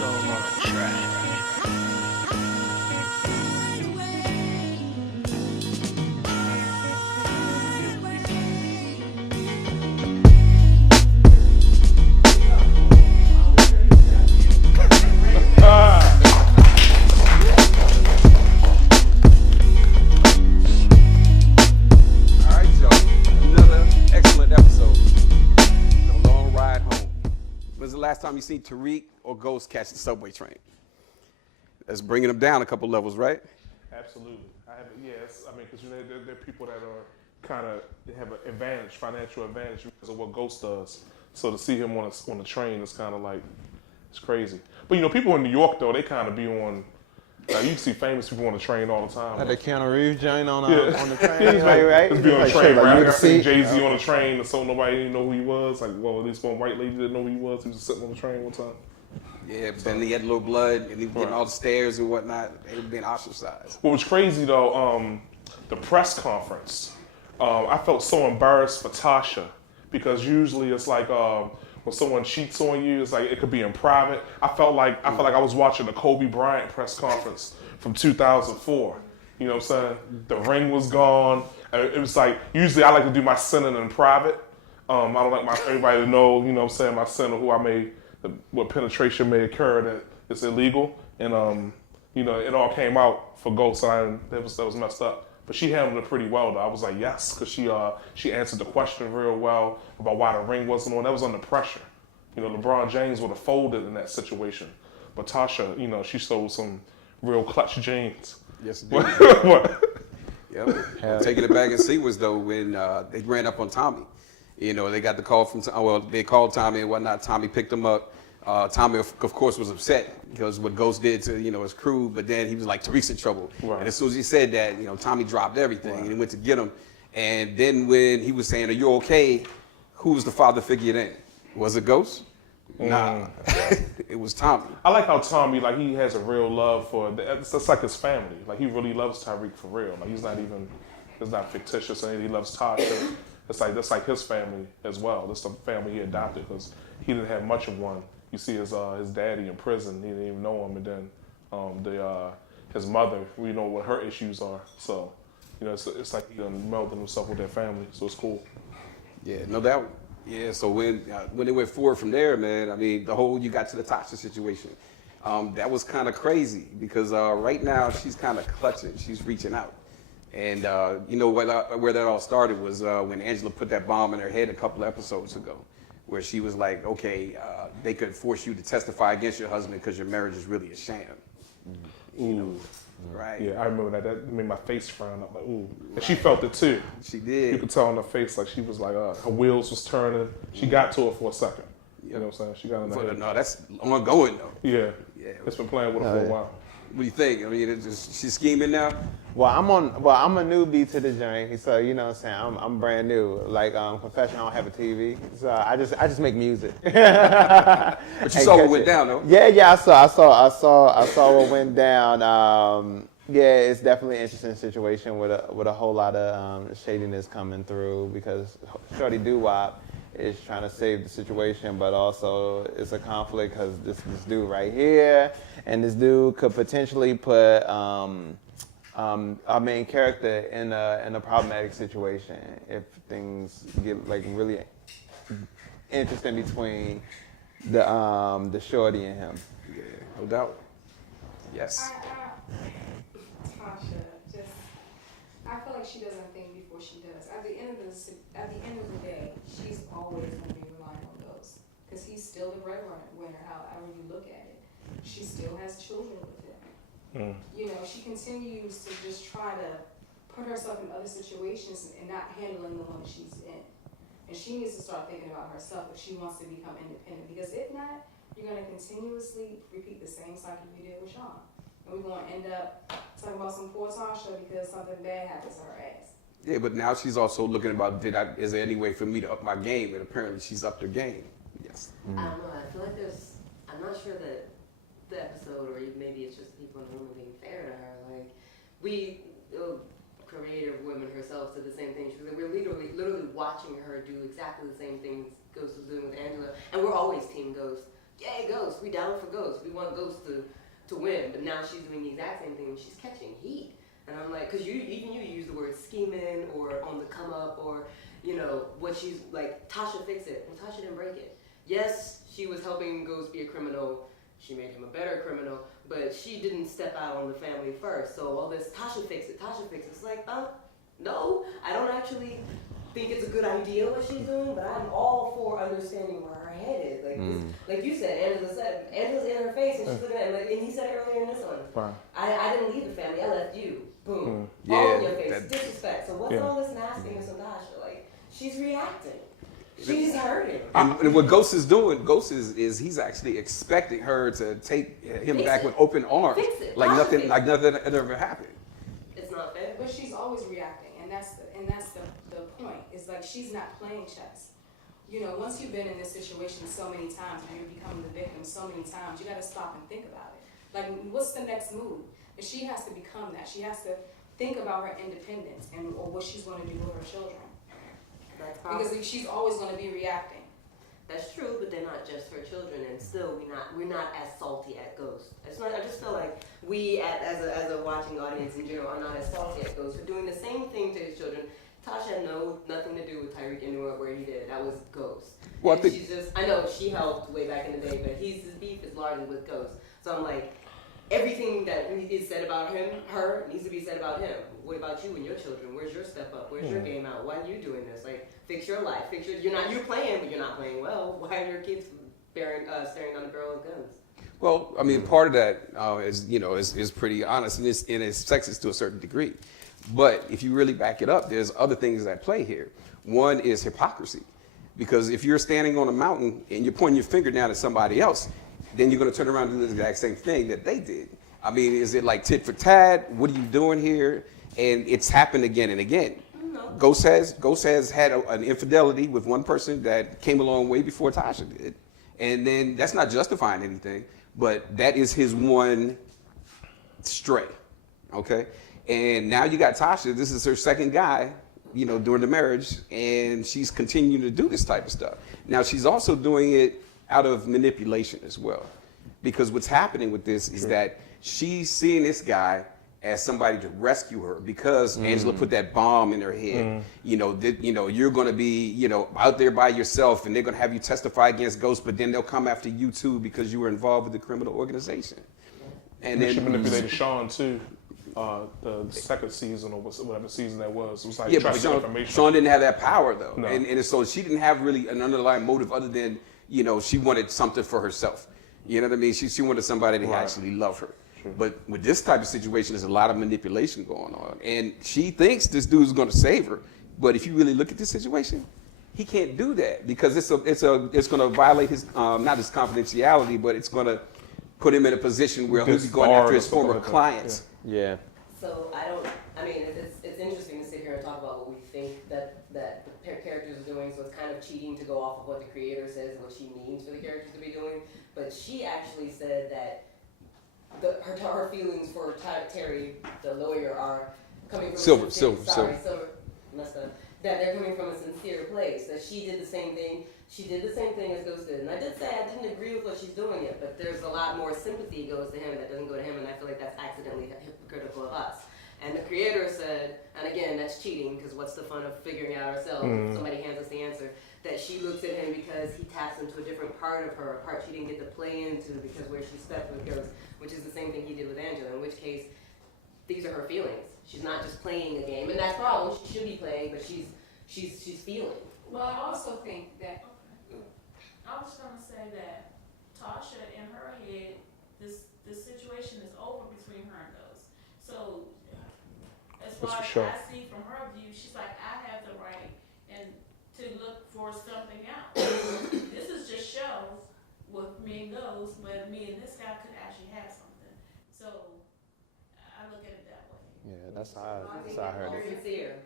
soul on a track. Last time you seen Tariq or Ghost catch the subway train? That's bringing them down a couple levels, right? Absolutely. Yes. I mean, because there are people that are kind of have an advantage, financial advantage because of what Ghost does. So to see him on the train is kind of like, it's crazy. But people in New York though, they kind of be on. Like you see famous people on the train all the time. Like the Keanu Reeves joint on the train, yeah, right? Just be on the train, right? I got seen Jay-Z okay. on the train, so nobody didn't know who he was. Like, well, at least one white lady didn't know who he was. He was sitting on the train one time. Yeah, but then he had a little blood, and he was getting all the stairs and whatnot. They were being ostracized. What was crazy though, the press conference. I felt so embarrassed for Tasha because usually it's like when someone cheats on you, it's like it could be in private. I felt like I was watching the Kobe Bryant press conference from 2004. You know what I'm saying? The ring was gone. It was like, usually I like to do my sinning in private. I don't like everybody to know, you know what I'm saying, my sin or who I may, what penetration may occur that it's illegal. And, it all came out for Ghost, and that was messed up. But she handled it pretty well, though. I was like, yes, because she answered the question real well about why the ring wasn't on. That was under pressure. LeBron James would have folded in that situation. But Tasha, she showed some real clutch jeans. Yes, it did. What? Yep. Taking it back in sequence though, when they ran up on Tommy, they got the call from. They called Tommy and whatnot. Tommy picked him up. Tommy, of course, was upset because what Ghost did to his crew. But then he was like, Tariq's in trouble. Right. And as soon as he said that, Tommy dropped everything and he went to get him. And then when he was saying, "Are you okay?" Who was the father figure then? Was it Ghost? Nah, it was Tommy. I like how Tommy, like, he has a real love for, it's like his family. Like, he really loves Tariq for real. Like, it's not fictitious or anything. He loves Tasha. That's like his family as well. That's the family he adopted because he didn't have much of one. You see his daddy in prison. He didn't even know him. And then his mother, we know what her issues are. So, it's like he melded himself with their family. So it's cool. Yeah, no doubt. Yeah, so when they went forward from there, man, I mean, you got to the Tasha situation. That was kind of crazy because right now she's kind of clutching. She's reaching out. And where that all started was when Angela put that bomb in her head a couple of episodes ago, where she was like, okay, they could force you to testify against your husband because your marriage is really a sham. Right. Yeah, I remember that. That made my face frown up. Like, ooh. And she felt it too. She did. You could tell on her face, like she was like, her wheels was turning. She got to it for a second. You know what I'm saying? She got in her head. No, that's ongoing though. Yeah. It's been playing with her for a while. What do you think? I mean, she's scheming now? Well, I'm a newbie to the journey, so you know what I'm saying. I'm brand new. Like confession, I don't have a TV, so I just make music. But you saw what went down, though. Yeah. I saw what went down. It's definitely an interesting situation with a whole lot of shadiness coming through because Shorty Doo-Wop is trying to save the situation, but also it's a conflict because this dude right here, and this dude could potentially put our main character in a problematic situation if things get like really interesting between the Shorty and him. Yeah, no doubt. Yes. Tasha, I feel like she doesn't think before she does. At the end of the day, she's always going to be relying on Ghost because he's still the breadwinner, however you look at it. She still has children with him. She continues to just try to put herself in other situations and not handling the one she's in. And she needs to start thinking about herself if she wants to become independent. Because if not, you're going to continuously repeat the same cycle you did with Sean. And we're going to end up talking about some poor Tasha because something bad happens to her ass. Yeah, but now she's also looking about, is there any way for me to up my game? And apparently she's upped her game. Yes. I don't know. I feel like I'm not sure that the episode, or maybe it's just people in the room being fair to her. Like, creative woman herself said the same thing. She was like, we're literally watching her do exactly the same things Ghost was doing with Angela. And we're always Team Ghost. yay, Ghost, we down for Ghost. We want Ghost to win. But now she's doing the exact same thing and she's catching heat. And I'm like, because you use the word scheming or on the come up or, you know, what she's like, Tasha fix it. Well, Tasha didn't break it. Yes, she was helping Ghost be a criminal. She made him a better criminal, but she didn't step out on the family first. So all this Tasha fix it. It's like, no, I don't actually think it's a good idea what she's doing, but I'm all for understanding where her head is. Like, like you said, Angela's in her face and she's looking at him, like, and he said it earlier in this one. Fine. I didn't leave the family, I left you. Boom. Yeah, All in your face. Disrespect. So what's Yeah. all this nastiness with Tasha? Like, she's reacting. She's hurting. And what Ghost is doing, Ghost is he's actually expecting her to take him Fix back it. with open arms, Fix it. like Tasha nothing had ever happened. It's not fair. But she's always reacting, and that's the point. It's like she's not playing chess. You know, once you've been in this situation so many times and you're becoming the victim so many times, you got to stop and think about it. Like, what's the next move? And she has to become that. She has to think about her independence and or what she's going to do with her children. That's Because probably, she's always going to be reacting. that's true, but they're not just her children, and still we're not as salty at Ghost. I just feel like we as a watching audience in general are not as salty at Ghost for doing the same thing to his children. Tasha had nothing to do with Tyreek and where he did. That was Ghost. Well, And she's just, I know she helped way back in the day, but his beef is largely with Ghost. So I'm like, everything that is said about her needs to be said about him. What about you and your children? Where's your step up? Where's your game out? Why are you doing this? Like, fix your life. You're playing, but you're not playing well. Why are your kids staring down the barrel of guns? Well, I mean, part of that is pretty honest and it's sexist to a certain degree. But if you really back it up, there's other things at play here. One is hypocrisy, because if you're standing on a mountain and you're pointing your finger down at somebody else, then you're going to turn around and do the exact same thing that they did. I mean, is it like tit for tat? What are you doing here? And it's happened again and again. No. Ghost has had an infidelity with one person that came along way before Tasha did. And then that's not justifying anything, but that is his one stray, okay? And now you got Tasha, this is her second guy, you know, during the marriage, and she's continuing to do this type of stuff. Now she's also doing it out of manipulation as well. Because what's happening with this is that she's seeing this guy as somebody to rescue her because Angela put that bomb in her head. You know, you're going to be, out there by yourself and they're going to have you testify against Ghost, but then they'll come after you too because you were involved with the criminal organization. And then she manipulated Sean too. The second season or whatever season that was. It was like yeah, trying but to get information. Sean didn't have that power though. No. And so she didn't have really an underlying motive other than, she wanted something for herself. You know what I mean? She wanted somebody to actually love her. Sure. But with this type of situation, there's a lot of manipulation going on. And she thinks this dude's going to save her. But if you really look at this situation, he can't do that because it's going to violate his, not his confidentiality, but it's going to put him in a position where he'll be going after his former clients. Yeah. So it's interesting to sit here and talk about what we think that the characters are doing. So it's kind of cheating to go off of what the creator says, what she means for the characters to be doing. But she actually said that her feelings for Terry, the lawyer, are coming from Silver. Messed up. That they're coming from a sincere place. That she did the same thing. She did the same thing as Ghost did. And I did say I didn't agree with what she's doing yet, but there's a lot more sympathy goes to him that doesn't go to him, and I feel like that's accidentally hypocritical of us. And the creator said, and again, that's cheating, because what's the fun of figuring out ourselves if somebody hands us the answer, that she looks at him because he taps into a different part of her, a part she didn't get to play into because where she stepped with Ghost, which is the same thing he did with Angela, in which case, these are her feelings. She's not just playing a game, and that's wrong, she should be playing, but she's feeling. Well, I also think that I was gonna say that Tasha, in her head, this situation is over between her and Ghost. So, as far That's as for sure. I see from her view, she's like, I have the right and to look for something else. This is just shows with me and Ghost, but me and this guy could actually have something. So, I look at it that way. Yeah, that's how I heard it. Sincere.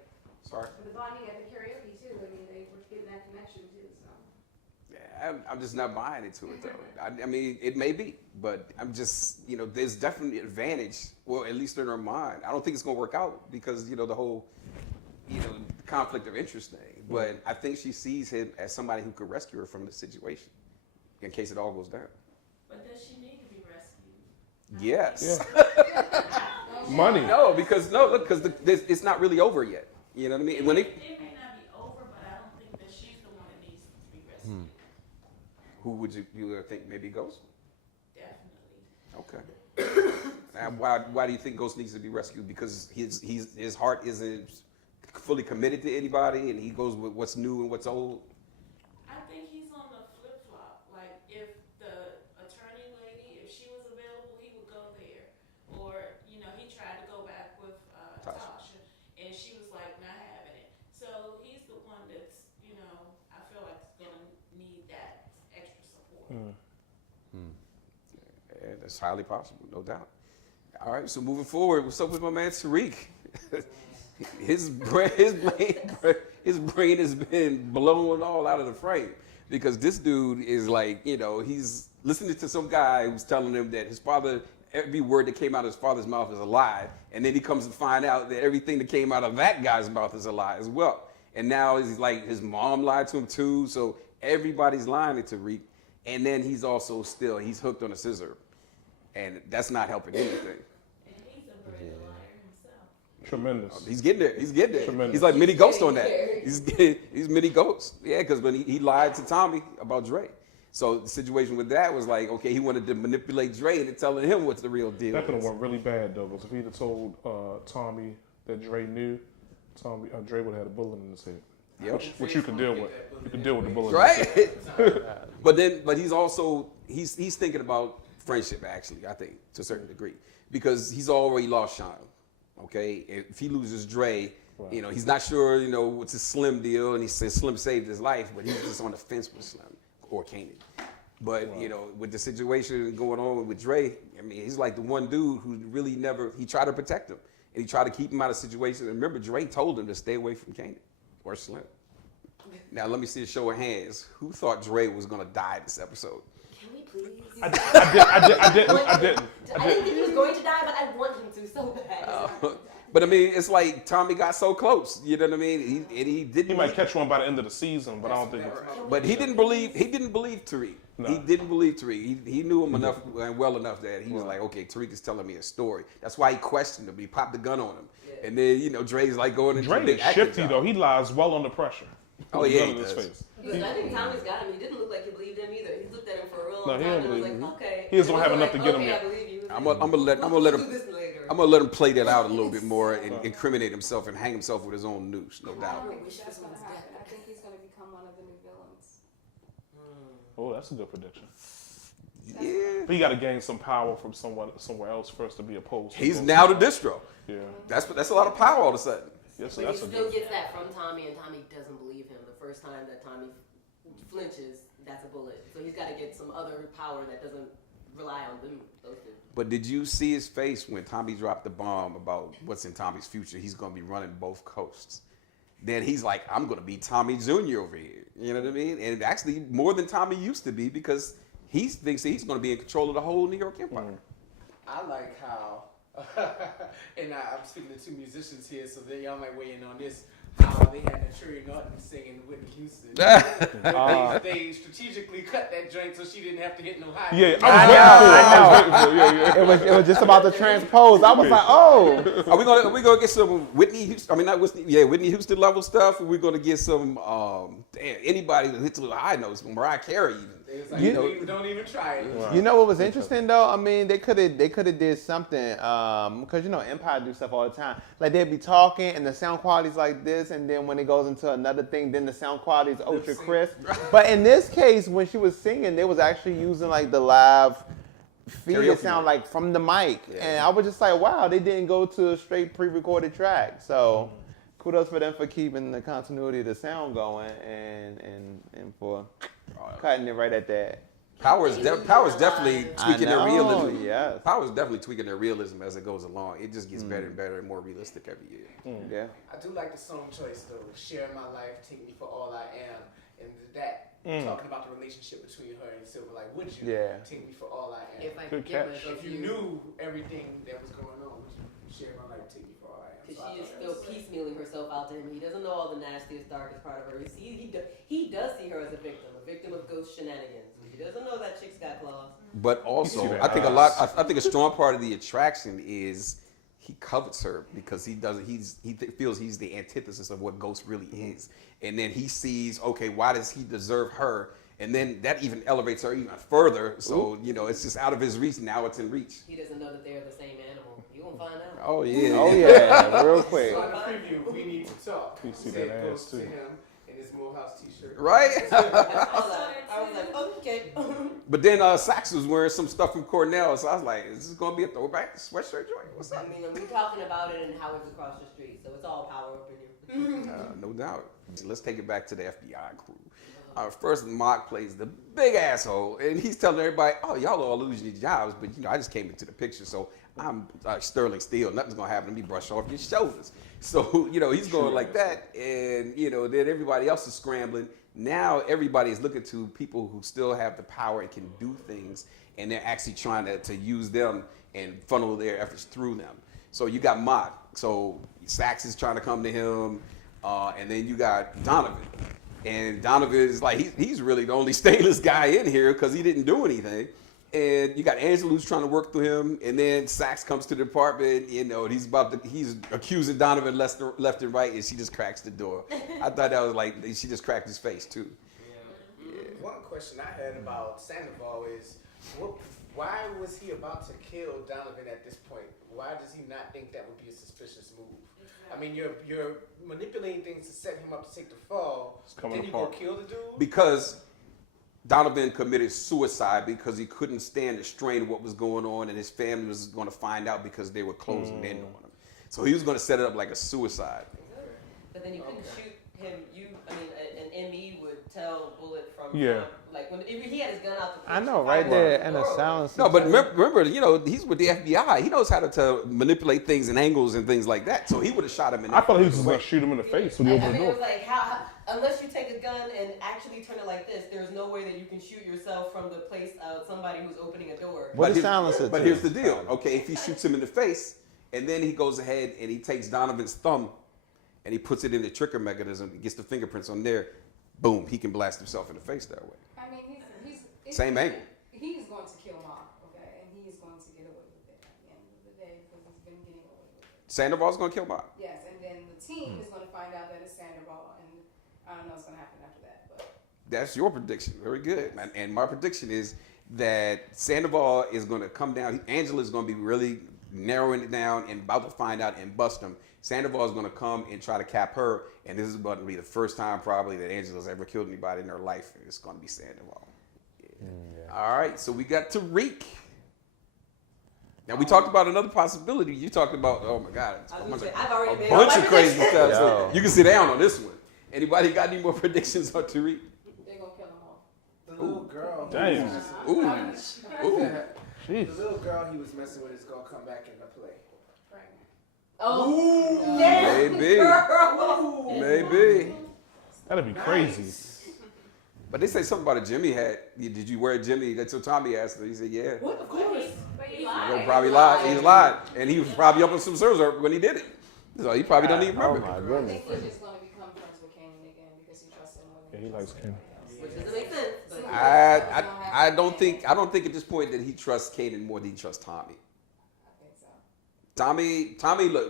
Sorry? the bonding at the karaoke too, I mean, they were getting that connection too, so. Yeah, I'm just not buying into it though. I mean, it may be, but I'm just, there's definitely an advantage, well, at least in her mind. I don't think it's going to work out because, the whole, conflict of interest thing. But I think she sees him as somebody who could rescue her from the situation in case it all goes down. But does she need to be rescued? Yes. Money. No, because it's not really over yet. You know what I mean? When It may not be over, but I don't think that she's the one that needs to be rescued. who would you think maybe Ghost? Definitely. Okay. And why do you think Ghost needs to be rescued? Because his heart isn't fully committed to anybody, and he goes with what's new and what's old. I think he's on the flip flop. Like if the attorney lady, if she was available, he would go there. Or he tried to go back with Tasha, and she was like not having it. So he's the one that's I feel like is gonna need that extra support. And that's highly possible, no doubt. All right, so moving forward, what's up with my man Tariq? His brain has been blown all out of the frame because this dude is like, he's listening to some guy who's telling him that his father, every word that came out of his father's mouth is a lie, and then he comes to find out that everything that came out of that guy's mouth is a lie as well. And now he's like, his mom lied to him too, so everybody's lying to Tariq, and then he's also he's hooked on a scissor, and that's not helping anything. And he's a brave liar himself. Tremendous. He's getting there. He's getting there. Tremendous. He's like mini Ghost on that. He's mini Ghost. Yeah, because when he lied to Tommy about Dre. So the situation with that was like, okay, he wanted to manipulate Dre into telling him what's the real deal. That could have is. went really bad though, because if he'd have told Tommy that Dre knew, Dre would have had a bullet in his head. Yep. Which you can deal with. You can deal with the bullet. Right. But he's thinking about friendship actually, I think, to a certain degree. Because he's already lost Sean. Okay? If he loses Dre, Right. he's not sure, what's his Slim deal, and he says Slim saved his life, but he's just on the fence with Slim or Kanan. But, with the situation going on with Dre, I mean, he's like the one dude who really he tried to protect him. And he tried to keep him out of situations. And remember, Dre told him to stay away from Kanan or Slim. Now, let me see a show of hands. Who thought Dre was going to die this episode? Can we please? I didn't. I didn't think he was going to die, but I want him to so bad. But I mean, it's like Tommy got so close. You know what I mean? He didn't. He might catch one by the end of the season, but I don't think. But he didn't believe Tariq. No. He didn't believe Tariq. He knew him enough and well enough that he was like, okay, Tariq is telling me a story. That's why he questioned him. He popped the gun on him. Yeah. And then Dre's like going into Dre is shifty though. He lies well under pressure. Oh yeah, he His does. face. Because I think Tommy's got him. He didn't look like he believed him either. He looked at him for a real long No, he time don't and was believe like, okay. He just don't have enough to get him okay, yet. I believe you. I'm gonna let We'll him. do this later. I'm gonna let him play that out a little bit more and incriminate himself and hang himself with his own noose, no I doubt. don't think that's gonna happen. I think he's gonna become one of the new villains. Oh, that's a good prediction. Yeah. But you got to gain some power from somewhere else first to be opposed. He's now the distro. Yeah. That's a lot of power all of a sudden. Yes, But that's he a still good. gets that from Tommy, and Tommy doesn't believe him. The first time that Tommy flinches, that's a bullet. So he's got to get some other power that doesn't rely on those two. But did you see his face when Tommy dropped the bomb about what's in Tommy's future? He's going to be running both coasts. Then he's like, I'm going to be Tommy Jr. over here. You know what I mean? And actually more than Tommy used to be because he thinks that he's going to be in control of the whole New York Empire. I like how, and I'm speaking to two musicians here, so that y'all might weigh in on this. How they had Trey Norton singing Whitney Houston. They strategically cut that joint so she didn't have to hit no high. Yeah, I was waiting for it. Yeah. It was just about to transpose. I was like, oh. Are we gonna get some Whitney Houston? I mean, not Whitney. Yeah, Whitney Houston level stuff. Or we're gonna get some anybody that hits the high notes, Mariah Carey even. It's like, don't even try it. You know what was interesting though? I mean, they could have did something because Empire do stuff all the time. Like they'd be talking and the sound quality's like this, and then when it goes into another thing, then the sound quality is ultra crisp. But in this case, when she was singing, they was actually using like the live feed Karaoke sound mic. like from the mic, and I was just like, wow, they didn't go to a straight pre-recorded track. So kudos for them for keeping the continuity of the sound going and for cutting it right at that. Power's definitely tweaking their realism. Yes. Power's definitely tweaking their realism as it goes along. It just gets better and better and more realistic every year. Yeah. I do like the song choice though. Share my life, take me for all I am, and that talking about the relationship between her and Silver. Like, would you take me for all I am? If I Good could give catch. myself If you knew everything that was going on, would you share my life, take me for all I am? Because she is still piecemealing herself out to him. He doesn't know all the nastiest, darkest part of her. He does see her as a victim of ghost shenanigans. He doesn't know that chick's got claws. But also, I think I think a strong part of the attraction is he covets her because he feels he's the antithesis of what Ghost really is. And then he sees, okay, why does he deserve her? And then that even elevates her even further. So, it's just out of his reach. Now it's in reach. He doesn't know that they're the same animal. You won't find out. Oh, yeah. Oh yeah, real quick. So in the preview, we need to talk. You see Said that goes ass, to too. him in his Morehouse t-shirt. Right? I was like, okay. But then Sax was wearing some stuff from Cornell. So I was like, is this going to be a throwback sweatshirt joint? What's I up? mean, we're talking about it and how it's across the street, so it's all power up in here. No doubt. Let's take it back to the FBI crew. First, Mark plays the big asshole, and he's telling everybody, "Oh, y'all are all losing your jobs, but I just came into the picture, so I'm sterling steel. Nothing's gonna happen to me. Brush off your shoulders." So he's going like that, and then everybody else is scrambling. Now everybody is looking to people who still have the power and can do things, and they're actually trying to use them and funnel their efforts through them. So you got Mark. So Sax is trying to come to him, and then you got Donovan. And Donovan is like, he's really the only stainless guy in here because he didn't do anything. And you got Angela who's trying to work through him. And then Sax comes to the apartment, and he's accusing Donovan left and right, and she just cracks the door. I thought that was like, she just cracked his face too. Yeah. One question I had about Sandoval is, why was he about to kill Donovan at this point? Why does he not think that would be a suspicious move? I mean, you're manipulating things to set him up to take the fall. Then you go kill the dude? Because Donovan committed suicide because he couldn't stand the strain of what was going on, and his family was going to find out because they were closing in on him. So he was going to set it up like a suicide. But then you couldn't shoot him. An ME would tell Bullet from like when he had his gun out. I know, right there, and a silence. No, but remember, he's with the FBI. He knows how to manipulate things and angles and things like that. So he would have shot him in the I thought he was just going to shoot him in the face when he opened the It door. was like, how, unless you take a gun and actually turn it like this, there's no way that you can shoot yourself from the place of somebody who's opening a door. What silencer? But here's the deal. Okay, if he shoots him in the face, and then he goes ahead and he takes Donovan's thumb and he puts it in the trigger mechanism, he gets the fingerprints on there, boom, he can blast himself in the face that way. I mean, he's Same angle. He's going to kill Mark, okay, and he's going to get away with it at the end of the day because he's been getting away with it. Sandoval's gonna kill Mark. Yes, and then the team is going to find out that it's Sandoval, and I don't know what's going to happen after that, but That's your prediction. Very good. And my prediction is that Sandoval is going to come down. Angela is going to be really narrowing it down and about to find out and bust him. Sandoval is going to come and try to cap her. And this is about to be the first time probably that Angela's ever killed anybody in her life. And it's going to be Sandoval. Yeah. All right. So we got Tariq. Now we talked about another possibility. You talked about, oh my God, I've a already made bunch all of my crazy predictions. stuff. So you can sit down on this one. Anybody got any more predictions on Tariq? they're going to kill him all. The little girl. Damn. Ooh. Ooh. The little girl he was messing with is gonna come back into play. Oh, yes, Maybe. girl. Maybe. That'd be crazy. But they say something about a Jimmy hat. Did you wear a Jimmy? That's what Tommy asked her. He said, yeah. What? Of course. But he He lied. probably lied. He lied. And he was probably up on some servers when he did it. So he probably don't even remember. Oh my I goodness. think he's just going to become friends with Kanan again because he trusts him more than Yeah, he likes trusts Kanan. anybody else. Which doesn't make sense. But I don't think at this point that he trusts Kanan more than he trusts Tommy. I think so.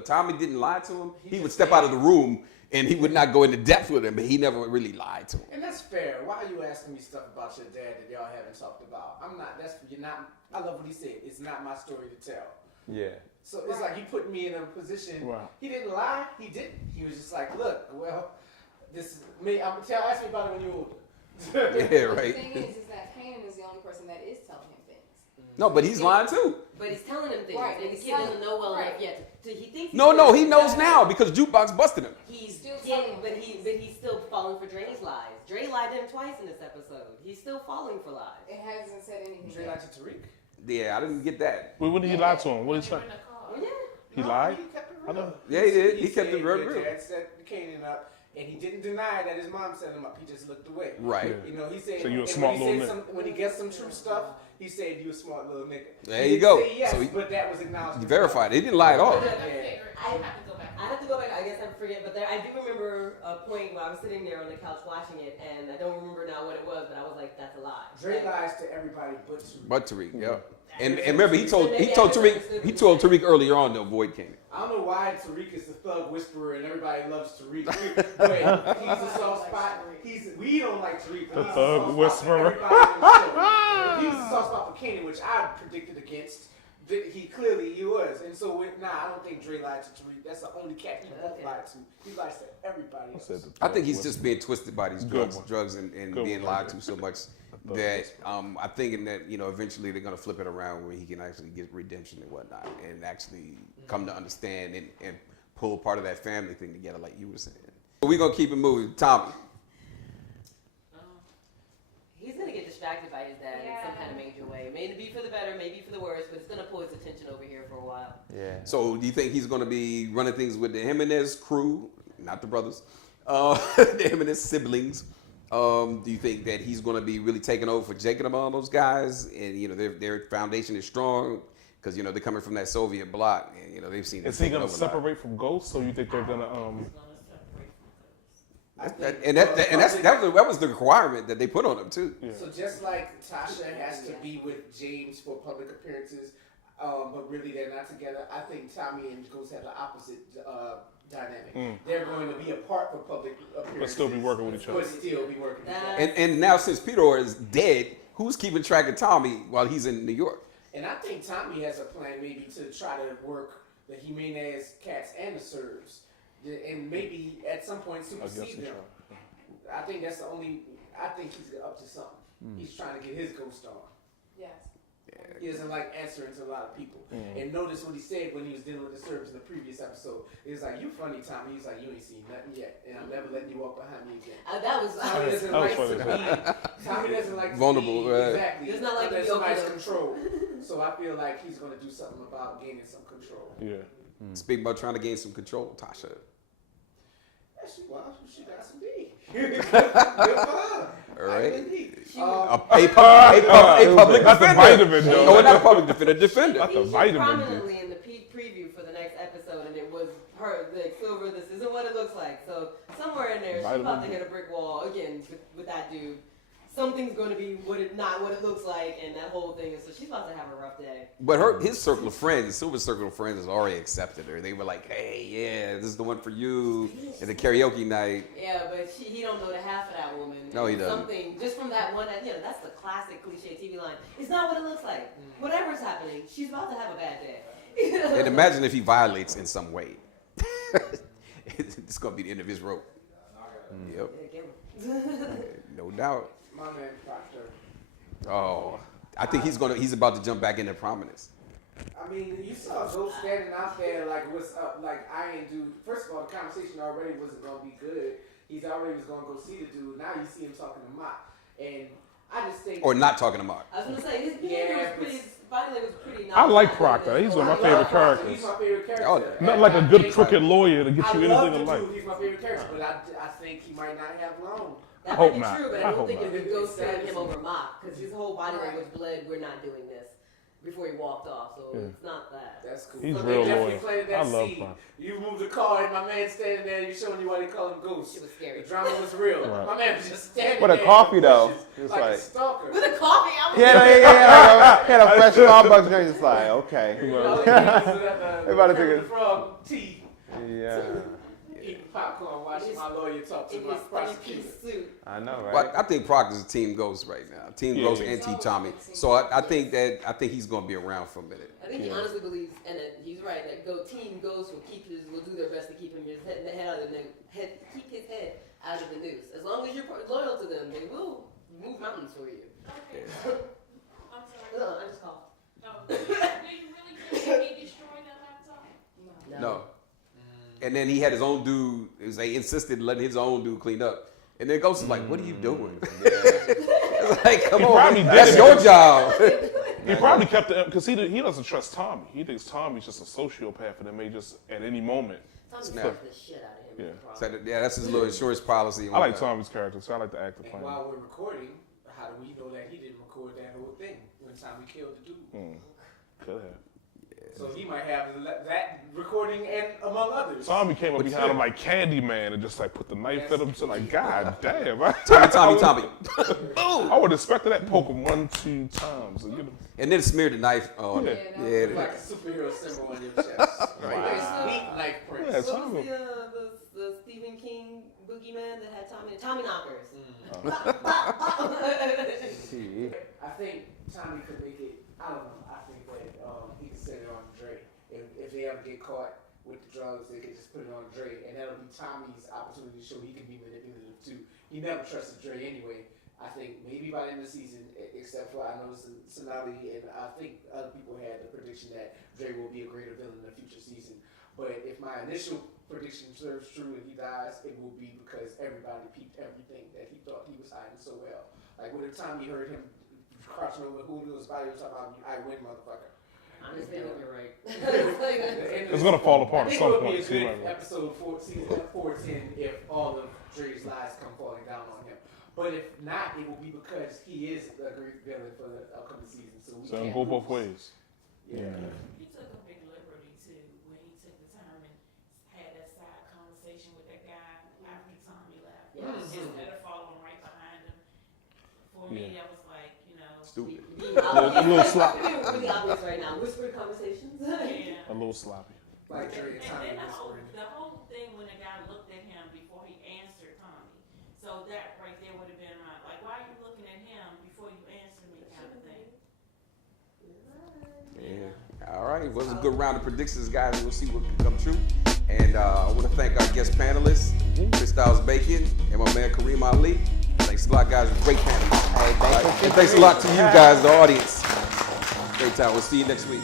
Tommy didn't lie to him. He would step out of the room and he would not go into depth with him, but he never really lied to him. And that's fair. Why are you asking me stuff about your dad that y'all haven't talked about? I love what he said. It's not my story to tell. Yeah. So it's like he put me in a position. Wow. He didn't lie. He didn't. He was just like, look, well, this is me. Ask me about it when you're older. Yeah, right. The thing is that Kanan is the only person that is telling him things. No, but he's lying too. But he's telling him things, Right, and the he's kid telling- doesn't know well right. enough yet. He thinks. No, he knows now because Jukebox busted him. He's Still yeah, telling but him he's still falling for Dre's lies. Dre lied to him twice in this episode. He's still falling for lies. It hasn't said anything Dre yet. lied to Tariq. Yeah, I didn't get that. What did he lie to him? What did he say? In the car. Oh, yeah. He No, lied? He kept it I real. know. Yeah, he did. He said kept it real. your dad set Kanan up, and he didn't deny that his mom set him up. He just looked away. Right. Yeah. You know, he said. So you a and smart when he little said nigga. when he gets some true stuff, he said you a smart little nigga. There He you didn't go. say yes, So he but that was acknowledged. he verified it. He didn't lie at all. I figured I have to go back I have to go back. I guess I forget, but I do remember a point where I was sitting there on the couch watching it, and I don't remember now what it was, but I was like, "That's a lie." Dre lies to everybody but Tariq. But Tariq, yeah. And remember, he told Tariq earlier on to avoid Candy. I don't know why Tariq is the thug whisperer and everybody loves Tariq, but he's a soft spot. We don't like Tariq. The thug whisperer. He's a soft spot for Kenny, which I predicted against. He was, and so I don't think Dre lied to Tariq. That's the only cat he won't lie to. He lies to everybody else. I think he's just being twisted by these drugs and being lied to so much that I'm thinking that eventually they're gonna flip it around where he can actually get redemption and whatnot, and actually come to understand and pull part of that family thing together, like you were saying. So we're gonna keep it moving. Tommy. He's gonna get distracted by his dad in some kind of major way. Maybe for the better, maybe for the worse, but it's gonna pull his attention over here for a while. Yeah. So do you think he's gonna be running things with him and his crew, not the brothers, him and his siblings? Do you think that he's gonna be really taking over for Jacob and all those guys, and their foundation is strong because they're coming from that Soviet bloc, and they've seen. Is he gonna separate from Ghost, or you think they're gonna That was the requirement that they put on him too. Yeah. So just like Tasha has to be with James for public appearances, but really they're not together, I think Tommy and Ghost have the opposite dynamic. They're going to be apart for public appearances. But still be working with each other. But still be working with each other. And now since Peter is dead, who's keeping track of Tommy while he's in New York? And I think Tommy has a plan maybe to try to work the Jimenez cats and the Serbs. And maybe at some point supersede them. I think that's the only. I think he's up to something. He's trying to get his ghost on. Yes. He doesn't like answering to a lot of people. And notice what he said when he was dealing with the Serbs in the previous episode. He was like, "You funny, Tommy." He's like, "You ain't seen nothing yet, and I'm never letting you walk behind me again." Tommy doesn't like to be. Tommy doesn't like to vulnerable. be, exactly. Does not like to be somebody's control. So I feel like he's going to do something about gaining some control. Yeah. Speak about trying to gain some control, Tasha. She got some D. Good for her. All right. A public That's a defender. vitamin, though. No, not a public defender. Defender. That's a He vitamin. prominently in the preview for the next episode, and it was her, like, Silver, this isn't what it looks like. So somewhere in there, she's about to hit a brick wall again with that dude. Something's going to be not what it looks like, and that whole thing. So she's about to have a rough day. But his circle of friends, Silver's circle of friends, has already accepted her. They were like, "Hey, yeah, this is the one for you." At the karaoke night. Yeah, but he don't know the half of that woman. No, he doesn't. Something just from that one. That's the classic cliche TV line. It's not what it looks like. Whatever's happening, she's about to have a bad day. And imagine if he violates in some way. It's gonna be the end of his rope. Yep. No doubt. My man Proctor. Oh, I think he's about to jump back into prominence. I mean, you saw Ghost standing out there like, "What's up?" Like, I ain't do. First of all, the conversation already wasn't gonna be good. He's already was gonna go see the dude. Now you see him talking to Mott, and I just think. Or not talking to Mark. I was gonna say his behavior was pretty. Body language was pretty. I like Proctor. He's one of my favorite characters. He's my favorite character. Oh, Not like a good crooked lawyer to get you anything in life. He's my favorite character, but I think he might not have long. That hope might be not. true, but I I don't hope think not. it would go stand him over Mock, because his whole body language bled, "We're not doing this," before he walked off. So it's not that. That's cool. He's So real they definitely loyal. planted that I love seed. Proctor. You moved the car, and my man standing there. You showing you why they call him Ghost. It was scary. The drama was real. Right. My man was just standing With a there coffee, in the though. bushes, Just like a like- stalker. With a coffee, I was. He had a fresh Starbucks drink. Just like, okay. You know, he was They about to take the it. frog tea, Yeah. eating popcorn, watching my lawyer talk to In my his prosecutor. three-piece suit. I know, But right? I think Proctor's team Ghost right now. Team Yeah, Ghost yeah. and Team Tommy. So I think he's gonna be around for a minute. I think he honestly believes, and he's right, that Team Ghost will do their best to keep his head out of the keep his head out of the news. As long as you're loyal to them, they will move mountains for you. Okay. I'm sorry. No, I just called. No. Do you really think he destroyed that laptop? No. And then he had his own dude. They insisted letting his own dude clean up. And then Ghost is like, "What are you doing?" It's like, come He on, probably man. That's did your it. job. He probably kept it because he doesn't trust Tommy. He thinks Tommy's just a sociopath and may just at any moment. Tommy Snap. scares the shit out of him. Yeah. So that's his little insurance policy. I like Tommy's character, so I like the actor And playing. while we're recording, how do we know that he didn't record that whole thing when Tommy killed the dude? Could have. So he might have that recording recording, and among others. Tommy came up behind him like Candyman and just like put the knife at him. So like, God damn. Tommy. I would have expected that poke him 1-2 times. And get him. And then smeared the knife on it. It's like a superhero symbol on your chest. Wow. Sweet knife print. Yeah, What Tommy. was the Stephen King boogeyman that had Tommy knockers? I think Tommy could make it. I don't know. I think that he could set it on Dre. If they ever get caught with the drugs, they could just put it on Dre, and that'll be Tommy's opportunity to show he can be manipulative too. He never trusted Dre anyway. I think maybe by the end of the season, except for I know Sonali and I think other people had the prediction that Dre will be a greater villain in the future season. But if my initial prediction serves true and he dies, it will be because everybody peeped everything that he thought he was hiding so well. Like when the time he heard him crouching over Julio's body, was talking about, "I win, motherfucker." I understand what you're right. It's gonna fall apart I at think some it would point. be a good episode for season 410 if all of Dre's lies come falling down on him. But if not, it will be because he is a great villain for the upcoming season. So we So can't it'll go both lose. ways. Yeah. He took a big liberty too when he took the time and had that side conversation with that guy after Tommy left. Yes. Instead of following right behind him. For me, that was like, Stupid. A little sloppy. Really obvious right now. Whispered conversations. yeah. A little sloppy. Like Dre and And Tommy then whispering. the whole thing when the guy looked at him before he answered Tommy. So that right there would have been my, like, why are you looking at him before you answer me kind of thing. Yeah. All right. Well, it was a good round of predictions, guys. We'll see what can come true. And I want to thank our guest panelists, Chrystylez Bacon and my man Kareem Ali. Thanks a lot, guys. Great panel. And thanks a lot to you guys, the audience. Great time. We'll see you next week.